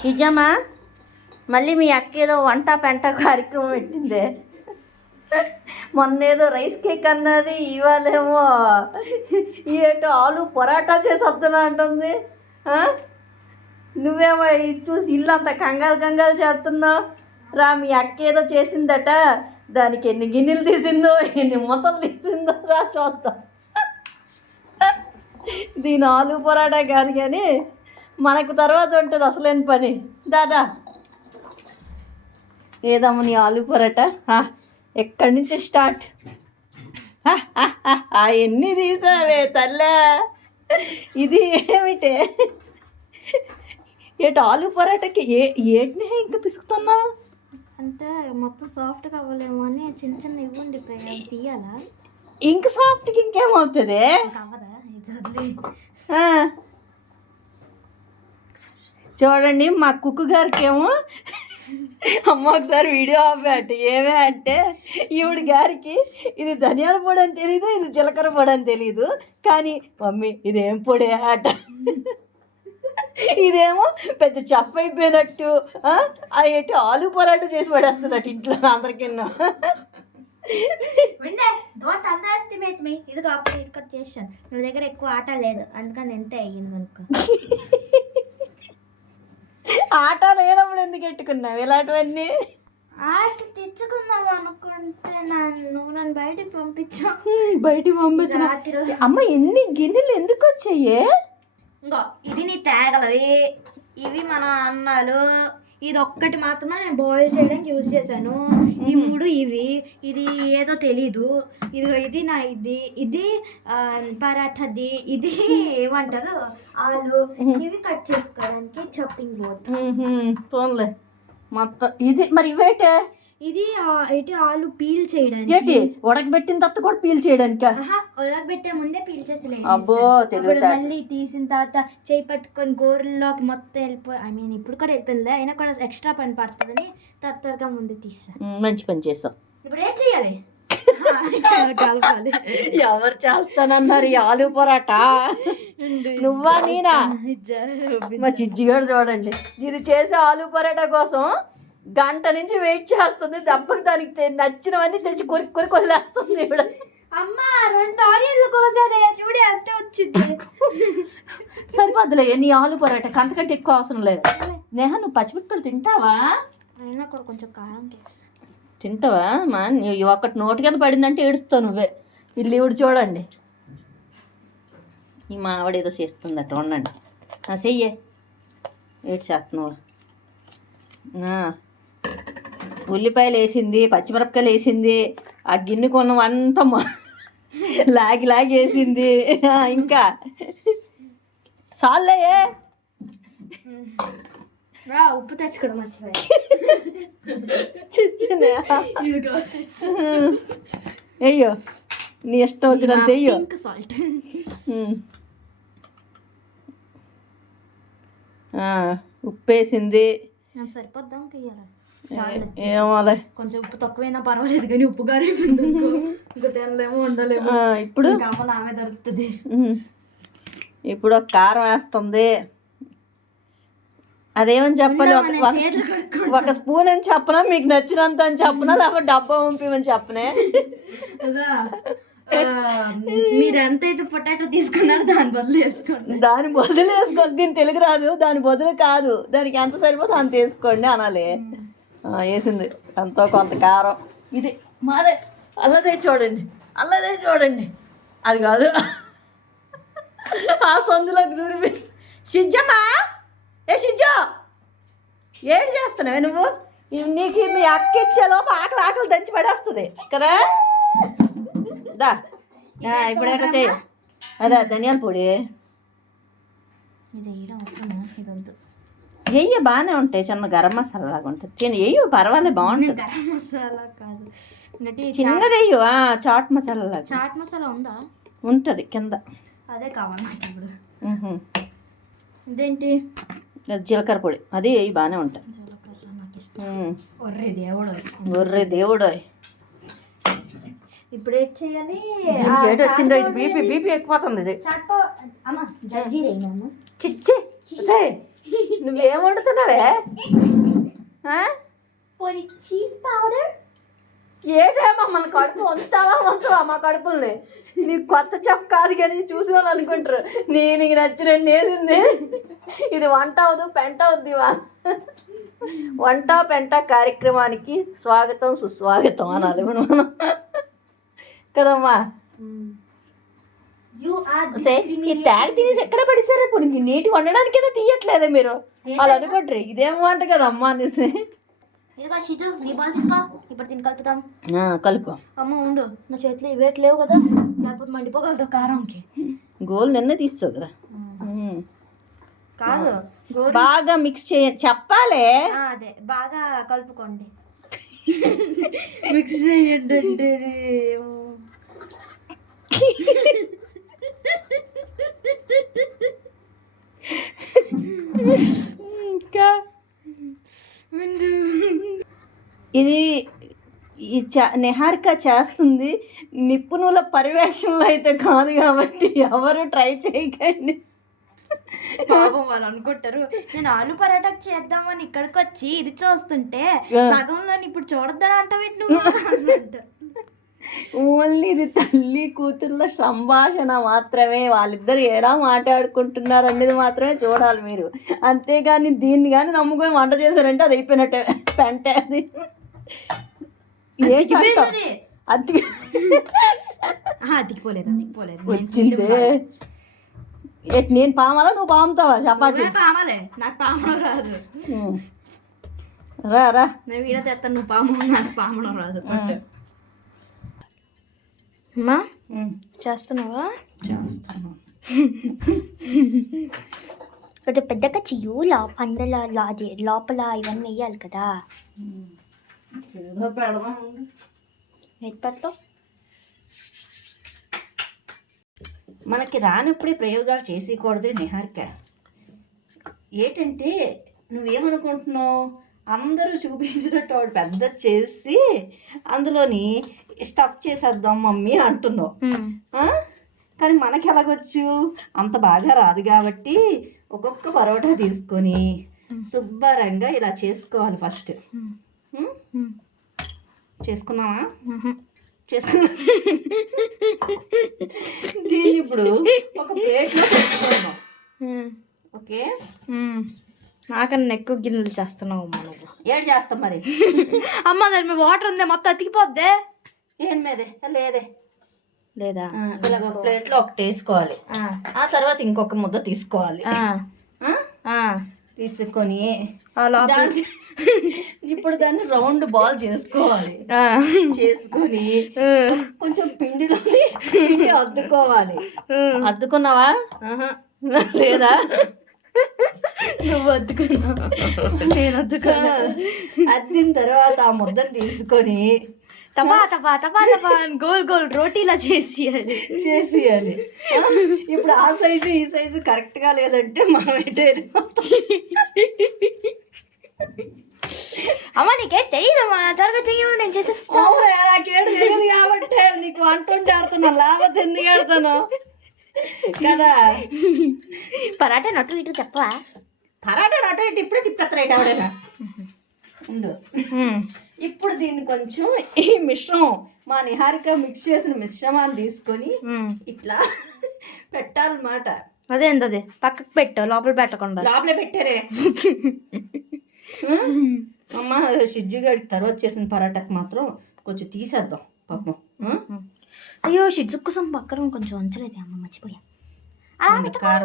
షిజమా? మళ్ళీ మీ అక్క ఏదో వంట పెంట కార్యక్రమం పెట్టిందే. మొన్న ఏదో రైస్ కేక్ అన్నది ఇవాళేమో ఏటో ఆలు పొరాటా చేసి వద్దునా అంటుంది నువ్వేమో ఇది చూసి ఇల్లు అంత కంగాలు కంగాలు చేస్తున్నావు. రా మీ అక్క ఏదో చేసిందట. దానికి ఎన్ని గిన్నెలు తీసిందో ఎన్ని మూతలు తీసిందో రా చూద్దాం. దీని ఆలు పొరాటా కాదు కానీ మనకు తర్వాత ఉంటుంది అసలేని పని. దాదా. ఏదమ్మ నీ ఆలు పొరాటా? ఎక్కడి నుంచి స్టార్ట్? ఎన్ని తీసావే తల్లా? ఇది ఏమిటే? ఏటి ఆలు పొరాటాకి ఏ ఏటినే ఇంకా పిసుకుతున్నావు అంటే మొత్తం సాఫ్ట్గా అవ్వలేమో అని చిన్న చిన్న ఇవ్వండి తీయాలా? ఇంక సాఫ్ట్కి ఇంకేమవుతుంది ఇంకా అవ్వదా ఇది వదిలే ఆ. చూడండి మా కుక్కు గారికి ఏమో అమ్మ ఒకసారి వీడియో ఆపాట. ఏమే అంటే ఈవిడ గారికి ఇది ధనియాల పొడి అని తెలీదు ఇది జీలకర్ర పొడి అని తెలీదు కానీ మమ్మీ ఇదేం పొడి ఆట? ఇదేమో పెద్ద చప్ప అయిపోయినట్టు ఆ ఏంటి ఆలు పొరాట చేసి పడేస్తుంది అటు ఇంట్లో అందరికిన్నా ఉండే అండర్ ఎస్టిమేట్ మీ. ఇది అప్పుడు ఇది కట్ చేశాను. నువ్వు దగ్గర ఎక్కువ ఆట లేదు. అందుకని ఎంత అయ్యింది అనుకో. ఆట లేనప్పుడు ఎందుకు ఎట్టుకున్నావు ఇలాంటివన్నీ ఆట తెచ్చుకుందాం అనుకుంటే నన్ను నన్ను బయటికి పంపించా. హ్మ్, బయటికి పంపించిన. అమ్మ ఎన్ని గిన్నెలు ఎందుకు వచ్చాయే? ఇంకో ఇది నీ తేగలవి. ఇవి మన అన్నాలు. ఇది ఒక్కటి మాత్రమే నేను బాయిల్ చేయడానికి యూజ్ చేశాను. ఈ మూడు ఇవి ఇది ఏదో తెలీదు. ఇది ఇది నా ఇది ఇది పరాఠాది ఇది ఏమంటారు? ఆలు. ఇవి కట్ చేసుకోవడానికి చాపింగ్ బోర్డ్ పోన్లే. మొత్తం ఇది మరి ఇవేటే? ఇది ఏంటి ఆలు పీల్ చేయడానికి. ఏంటి? ఉడకబెట్టిన తర్వాత కూడా పీల్ చేయడానికా? ఉడకబెట్టే ముందే పీల్ చేసి ladies. అబ్బో, తెలివితేట. మళ్ళీ తీసిన తర్వాత చేయి పట్టుకొని గోర్రెల్లోకి మొత్తం వెళ్ళిపోయి ఐ మీన్ ఇప్పుడు కూడా వెళ్ళిపోయింది అయినా కూడా ఎక్స్ట్రా పని పడుతుందని తత్తరగా ముందు తీసా ఉమ్, మంచి పని చేసావు. ఇప్పుడు ఏం చేయాలి? ఎవరు చేస్తానన్నారు ఈ ఆలు పొరాటా? నువ్వా నేనా? మా చిజ్జిగాడు చూడండి. ఇది చేసే ఆలు పరోటా కోసం గంట నుంచి వెయిట్ చేస్తుంది దెబ్బకి దానికి నచ్చినవన్నీ తెచ్చి కొరికి కొరికి వదిలేస్తుంది ఇప్పుడు అమ్మ రెండు ఆనియన్లు కోసానే చూడి అంతే వచ్చింది. సరిపోద్దులే నీ ఆలు పరోటా అంతకంటే ఎక్కువ అవసరం లేదు. నేహ నువ్వు పచ్చిమిరపకాయలు తింటావా? అయినా కూడా కొంచెం కారం తింటావా? మా నీ ఒకటి నోటికెళ్ళి పడిందంటే ఏడుస్తావు నువ్వే. ఇల్లు ఇవిడు చూడండి. ఈ మావిడ ఏదో చేస్తుందట ఉండండి. చెయ్యే. ఏడు చేస్తున్నావు ఆ, ఉల్లిపాయలు వేసింది పచ్చిమిరపకాయలు వేసింది ఆ గిన్నె కొన్నవంతా లాగి లాగి వేసింది ఇంకా చాలే ఉప్పు తెచ్చుకోవడం అయ్యో నీ ఇష్టం వచ్చినంత అయ్యో. సాల్ట్. ఉమ్. ఆ, ఉప్పేసింది. సరిపోద్దాం ఇయ్యాలి? చాలు ఏమోలే కొంచెం ఉప్పు తక్కువైనా పర్వాలేదు కానీ ఉప్పు అనుకో. ఇంకా. తినలేము ఉండలేము. ఇప్పుడు? అమ్మ నామే దొరుకుతుంది. ఇప్పుడు ఒక కారం వేస్తుంది. అదేమని చెప్పాలి? ఒక- స్పూన్ అని చెప్పనా? మీకు నచ్చినంత అని చెప్పనా? లేకపోతే డబ్బా పంపిమని చెప్పనే? మీరు ఎంత అయితే పొటాటో తీసుకున్నారో దాని బదులు వేసుకోండి. దాని బదులు వేసుకోవాలి దీని తెలుగు రాదు. దాని బదులు కాదు. దానికి ఎంత సరిపోతే అంత వేసుకోండి అనాలి. వేసింది. ఎంతో కొంత కారం. ఇది మాదే. అల్లదే చూడండి. అల్లదే చూడండి. అది కాదు. ఆ సందులోకి దూరిపోయి షిజ్జమ్మా ఏ షిజ్జో ఏడు చేస్తున్నావే నువ్వు? నీకు మీ అక్క ఇచ్చేలోపు ఆకలి ఆకలి దంచి పడేస్తుంది. కదా? దా. ఇప్పుడు ఎట్లా చేయ? అదే ధనియాల పొడి. ఇది వేయడం అవసరమా? ఇదంతా వెయ్యి బాగానే ఉంటాయి చిన్న గరం మసాలా లాగా ఉంటుంది. చిన్న వెయ్యి పర్వాలేదు బాగుంటుంది. గరం మసాలా కాదు. అంటే చిన్నది వెయ్యి ఆ, చాట్ మసాలా లాగా. చాట్ మసాలా ఉందా? ఉంటుంది కింద. అదే కావాలి ఇప్పుడు. ఇదేంటి? జీలకర్ర పొడి అది వెయ్యి బాగానే ఉమ్. ఒర్రే దేవుడు. ఒర్రే దేవుడు. ఇప్పుడు ఏం చేయాలి? ఏటి వచ్చిందో ఇది బీపీ బీపీ ఇది అమ్మ జల్జీ రేయమ్మా చిచ్చి సే నువ్వేం వండుతున్నావే? చీజ్ పౌడర్ ఏటే మమ్మల్ని కడుపు ఉంచుతావా ఉంచవా మా కడుపుల్ని? నీకు కొత్త చెఫ్ కాదు కానీ చూసి వాళ్ళు అనుకుంటారు. నేను నీకు నచ్చిన వేసింది. ఇది వంట అవదు పెంట అవుద్ది వా వంట పెంట కార్యక్రమానికి స్వాగతం సుస్వాగతం అనాలి మనం. కదమ్మా? ఈ ట్యాగ్ తినేసి ఎక్కడ పడిసారు ఇప్పుడు నీటి వండడానికైనా తీయట్లేదే మీరు. వాళ్ళు అనుకుంటారు ఇదేం వంట అనేసి. తీసుకో. ఇప్పుడు దీన్ని కలుపుతాం. కలుపు. అమ్మ ఉండు. నా చేతిలో ఇవేట్ లేవు కదా? లేకపోతే మండిపోగలదు కారంకి. గోల్ నిన్న తీస్తావు కదా. కాదు బాగా మిక్స్ చేయ చెప్పాలే. అదే. బాగా కలుపుకోండి. మిక్స్ చేయండి అంటే ఇంకా ఇది ఈ చ నిహారిక చేస్తుంది. నిపుణుల పర్యవేక్షణలో అయితే కాదు కాబట్టి ఎవరు ట్రై చేయకండి. పాపం వాళ్ళు అనుకుంటారు నేను ఆలు పరాటాకు చేద్దామని ఇక్కడికి వచ్చి ఇది చూస్తుంటే సగంలో ఇప్పుడు చూడద్దని అంటావు ఇటు నువ్వు. ఓన్లీ ఇది తల్లి కూతుర్ల సంభాషణ మాత్రమే. వాళ్ళిద్దరు ఎలా మాట్లాడుకుంటున్నారు అనేది మాత్రమే చూడాలి మీరు. అంతేగాని దీన్ని కానీ నమ్ముకొని వంట చేశారంటే అది అయిపోయినట్టే. పెంటే అది ఏ అతికిపోలేదు అతికిపోలేదు నేను వచ్చిందే. ఎట్ నేను పామాలా? నువ్వు పాముతావా చపాతి? పామలే. నాకు పామడం రాదు. రా రా. నేను వీడ తెస్తాను నువ్వు పాము నాకు పామడం రాదు. అమ్మా. చేస్తున్నావా? చేస్తాను. కొంచెం పెద్దగా చెయ్యు. లో పందల లాది లోపల ఇవన్నీ వేయాలి కదా. ఎప్పట్లో మనకి రానప్పుడే ప్రయోగాలు చేసేయకూడదు నిహారిక. ఏంటంటే నువ్వేమనుకుంటున్నావు? అందరూ చూపించినట్టు వాడు పెద్ద చేసి అందులోని స్టఫ్ చేసేద్దాం మమ్మీ అంటున్నావు? కానీ మనకి ఎలాగొచ్చు? అంత బాగా రాదు కాబట్టి ఒక్కొక్క పరోటా తీసుకొని శుభ్రంగా ఇలా చేసుకోవాలి ఫస్ట్? చేసుకున్నావా? చేసుకున్నా దీన్ని ఇప్పుడు ఒక ప్లేట్లో పెట్టుకుందాం. ఓకే? నాకన్నా ఎక్కువ గిన్నెలు చేస్తున్నావు అమ్మ నువ్వు. ఏడు చేస్తాం మరి. అమ్మ దాని వాటర్ ఉందే మొత్తం అతికిపోద్దే. ఏం మీదే లేదే. లేదా? ఇలాగ ఒక ప్లేట్లో ఒకటి వేసుకోవాలి. ఆ. తర్వాత ఇంకొక ముద్ద తీసుకోవాలి? తీసుకొని ఇప్పుడు దాన్ని రౌండ్ బాల్ చేసుకోవాలి. చేసుకొని కొంచెం పిండిలో పిండి అద్దుకోవాలి. అద్దుకున్నావా? లేదా? నువ్వు అద్దుకున్నావు. నేను అద్దుకున్నా. అద్దిన తర్వాత ఆ ముద్దను తీసుకొని టపా టపా టపా అని గోల్ గోల్ రోటీలా చేసి చేసేయాలి. ఆ, ఇప్పుడు ఆ సైజు ఈ సైజు కరెక్ట్గా లేదంటే మనం ఏంటే అమ్మ నీకే తెలియదమ్మా త్వరగా చెయ్యు నేను చేసేస్తా. నాకేడు తెలియదు కాబట్టి నీకు వంట ఉండి ఆడుతున్నా లేకపోతే ఎందుకు ఆడుతాను? కదా? పరాటా నటు ఇటు చెప్పవా? పరాటా నట ఇటు ఇప్పుడే తిప్పేస్తారేట ఎవడైనా? ఉండు. ఇప్పుడు దీన్ని కొంచెం ఈ మిశ్రమం మా నిహారిక మిక్స్ చేసిన మిశ్రమాన్ని తీసుకొని ఇట్లా పెట్టాలన్నమాట. అదేంటది పక్కకు పెట్టు లోపల పెట్టకుండా. లోపలే పెట్టారే. అమ్మ షిజ్జు గడికి తర్వాత చేసిన పరాటాకు మాత్రం కొంచెం తీసేద్దాం పాపం? అయ్యో షిడ్జు కోసం పక్కన కొంచెం ఉంచలేదే అమ్మ మర్చిపోయా. అలా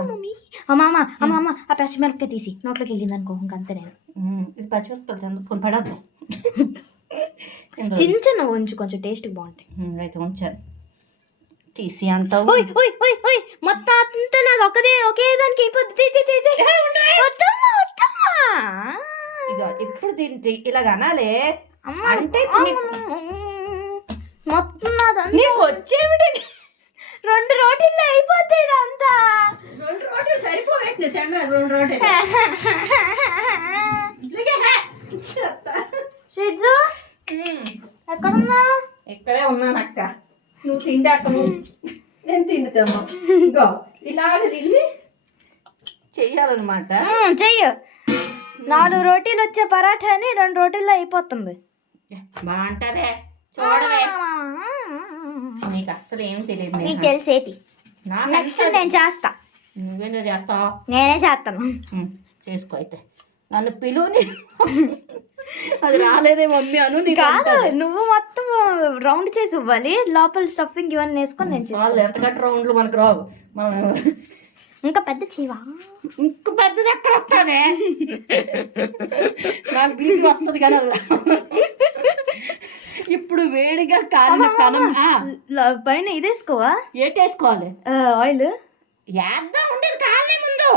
మమ్మీ. అమ్మ అమ్మ అమ్మ అమ్మ ఆ పచ్చిమిరపకాయ తీసి నోట్లోకి వెళ్ళింది అనుకో ఇంకంతే నేను. ఇది పచ్చిమిరపకాయలు అందుకొని పడద్దాం. చిన్న చిన్న ఉంచు కొంచెం టేస్ట్ బాగుంటాయి. అయితే ఉంచాను తీసి అంటావు. ఓయ్ ఓయ్ ఓయ్ ఓయ్ మొత్తం అంతా నాది ఒకదే ఒకే దానికి ఇప్పుడు దీన్ని తీ- ఇలాగ అనాలే. అమ్మ, అంటే మొత్తం నాదంతా. నీకు వచ్చేమిటి రెండు రోటీల్లో అయిపోతాయి ఇదంతా. రెండు రోటీలు చెన్న రెండు రోటీలు. ఉమ్, ఎక్కడున్నా? ఇక్కడే ఉన్నాను అక్క. నువ్వు తిండి అక్క నువ్వు. నేను తిండుతాను ఇగో ఇలాగ తిని చెయ్యాలన్నమాట. చెయ్యు. నాలుగు రోటీలు వచ్చే పరాఠాని రెండు రోటీల్లో అయిపోతుంది. బాగుంటదే. చూడవే. నీకు అస్సలు ఏం తెలియదు నీకు నేహ. తెలిసేటి నాకు నెక్స్ట్ నేను చేస్తా. నువ్వేందో చేస్తావు? నేనే చేస్తాను. చేసుకో అయితే. నన్ను పిలువుని అది రాలేదే మమ్మీ అను కాదు. నువ్వు మొత్తం రౌండ్ చేసి ఇవ్వాలి లోపల స్టఫింగ్ ఇవన్నీ వేసుకొని నేను చేస్తాను వాళ్ళు ఎంత గట్ట రౌండ్లు మనకు రావు. మనం ఇంకా పెద్ద చేయవా ఇంక పెద్దది ఎక్కడ వస్తుంది? నాకు బీపీ వస్తుంది కానీ. ఇప్పుడు వేడిగా కాలిన ల- పైన ఇదేసుకోవా ఏటేసుకోవాలి ఆయిల్ వేద్దాం ఉండేది కాలే ముందు.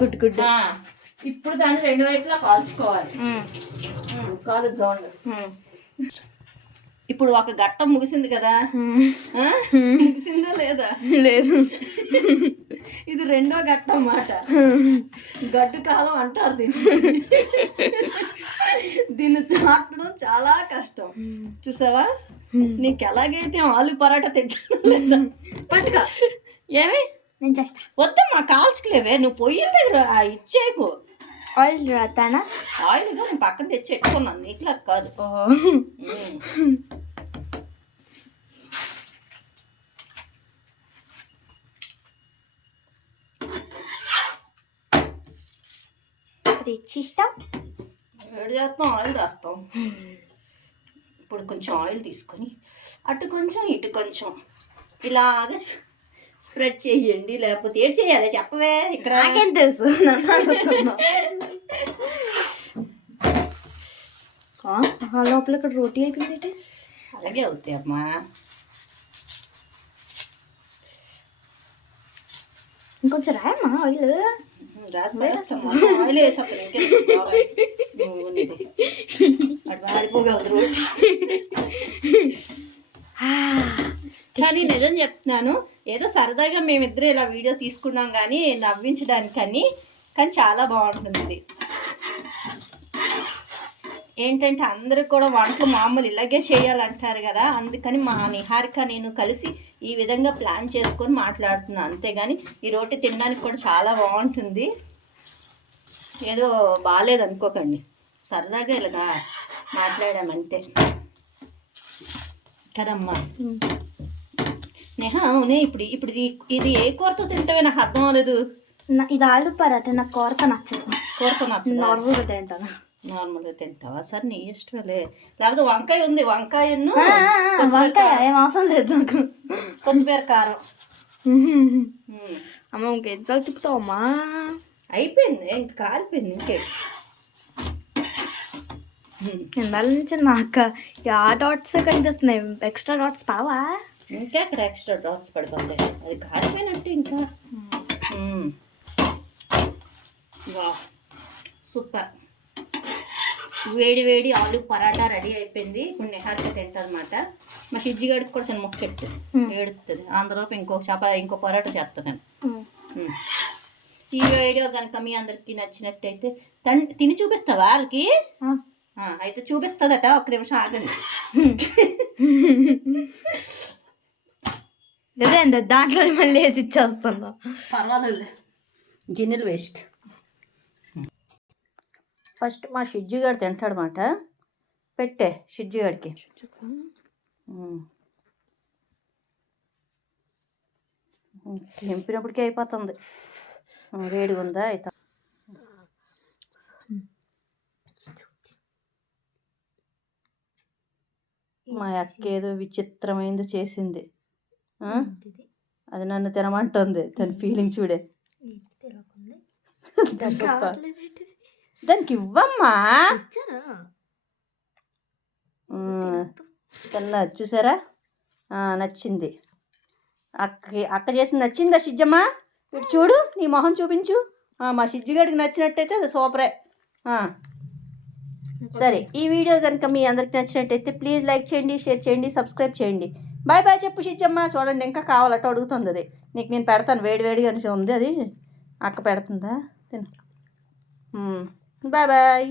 Good good. ఇప్పుడు దాన్ని రెండు వైపులా కాల్చుకోవాలి. కాలు చూడండి ఇప్పుడు ఒక గట్టం ముగిసింది కదా? ముగిసిందా లేదా? లేదు. ఇది రెండో గట్టం మాట గడ్డు కాలం అంటారు దీన్ని. దీన్ని చాటడం చాలా కష్టం. చూసావా? నీకు ఎలాగైతే ఆలు పరాటా తెచ్చాను లేదా? పట్టుకో. ఏమి? నేను చేస్తా. వద్దమ్మా కాల్చుకోలేవే నువ్వు పొయ్యిల దగ్గర ఇచ్చేకు ఆయిల్ రాతానా? ఆయిల్గా నేను పక్కన తెచ్చి పెట్టుకున్నాను నీకులా కాదు. తెచ్చిస్తాం వేడి చేస్తాం ఆయిల్ రాస్తాం. ఇప్పుడు కొంచెం ఆయిల్ తీసుకొని అటు కొంచెం ఇటు కొంచెం. ఇలాగ స్ప్రెడ్ చేయండి లేకపోతే ఏం చేయాలి? చెప్పవే ఇక్కడ. నాకేం తెలుసు. ఆ, లోపల ఇక్కడ రోటీ అయిపోయింది అలాగే అవుతాయి అమ్మా. ఇంకొంచెం రాయమ్మా ఆయిల్. ఆయిల్ రోజు కానీ నిజం చెప్తున్నాను ఏదో సరదాగా మేమిద్దరం ఇలా వీడియో తీసుకున్నాం కానీ నవ్వించడానికి కానీ కానీ చాలా బాగుంటుంది. ఏంటంటే అందరూ కూడా వంటలు మామూలు ఇలాగే చేయాలంటారు కదా అందుకని మా నిహారిక నేను కలిసి ఈ విధంగా ప్లాన్ చేసుకొని మాట్లాడుతున్నాను అంతేగాని ఈ రోటి తినడానికి కూడా చాలా బాగుంటుంది. ఏదో బాగాలేదు అనుకోకండి. సరదాగా ఇలాగా మాట్లాడామంతే కదమ్మా. నేహ అవునే ఇప్పుడు ఇప్పుడు ఇది ఏ కూరతో తింటావే? నాకు అర్థం అవ్వలేదు. ఇది ఆలు పరాట నాకు కొరత నచ్చదు. కూరతో నచ్చదా? నార్మల్గా తింటాను. నార్మల్గా తింటావా? సరే నీ ఇష్టమేలే లేకపోతే వంకాయ ఉంది ఆ, వంకాయ ఏం అవసరం లేదు నాకు. కొత్తిమీర కారం. అమ్మ ఇంక ఎగ్జాల్ తిప్పుతావమ్మా అయిపోయింది ఇంక కాలిపోయింది ఇంకే. ఇందాల నుంచి నాకు ఆ డాట్స్ కనిపిస్తున్నాయి. ఎక్స్ట్రా డాట్స్ పావా? ఇంకా అక్కడ ఎక్స్ట్రా డ్రాప్స్ పడిపోతాయి. అది కాలిపోయినట్టు ఇంకా. Wow super. వేడి వేడి ఆలు పరాటా రెడీ అయిపోయింది. ఇప్పుడు నిహారిక తింటదన్నమాట. మా షిజ్జి గడికి కూడా చిన్న ముక్క పెట్టు. ఏడుస్తుంది అందులోపు ఇంకో చపా ఇంకో పరాటా చేస్తాను. ఈ వీడియో కనుక మీ అందరికి నచ్చినట్టయితే తన్ తిని చూపిస్తావా వాళ్ళకి అయితే చూపిస్తుందట. ఒక నిమిషం ఆగండి. అదే దాంట్లో మళ్ళీ వేసి ఇచ్చేస్తున్నా. పర్వాలేదు గిన్నెలు వేస్ట్. ఫస్ట్ మా షిజ్జి గారు తింటాడనమాట పెట్టే షిజ్జి గారికి. ఉమ్. తెంపినప్పటికీ అయిపోతుంది. వేడిగా ఉందా? అయితే మా అక్క ఏదో విచిత్రమైంది చేసింది? అది నన్ను తినమంటుంది. తన ఫీలింగ్ చూడే. దానికి ఇవ్వమ్మా. తిన్నా చూసారా? నచ్చింది. అక్కకి అక్క చేసింది నచ్చిందా షిజ్జమ్మ? ఇటు చూడు నీ మొహం చూపించు. మా షిజ్జిగాడికి నచ్చినట్టయితే అది సూపరే. సరే ఈ వీడియో కనుక మీ అందరికి నచ్చినట్టయితే ప్లీజ్ లైక్ చేయండి షేర్ చేయండి సబ్స్క్రైబ్ చేయండి. బాయ్ బాయ్ చెప్పు షిజ్జమ్మ చూడండి ఇంకా కావాలట అడుగుతుంది అది. నీకు నేను పెడతాను వేడి వేడిగా అనేసి ఉంది అది. అక్క పెడుతుందా? తిను. Bye bye.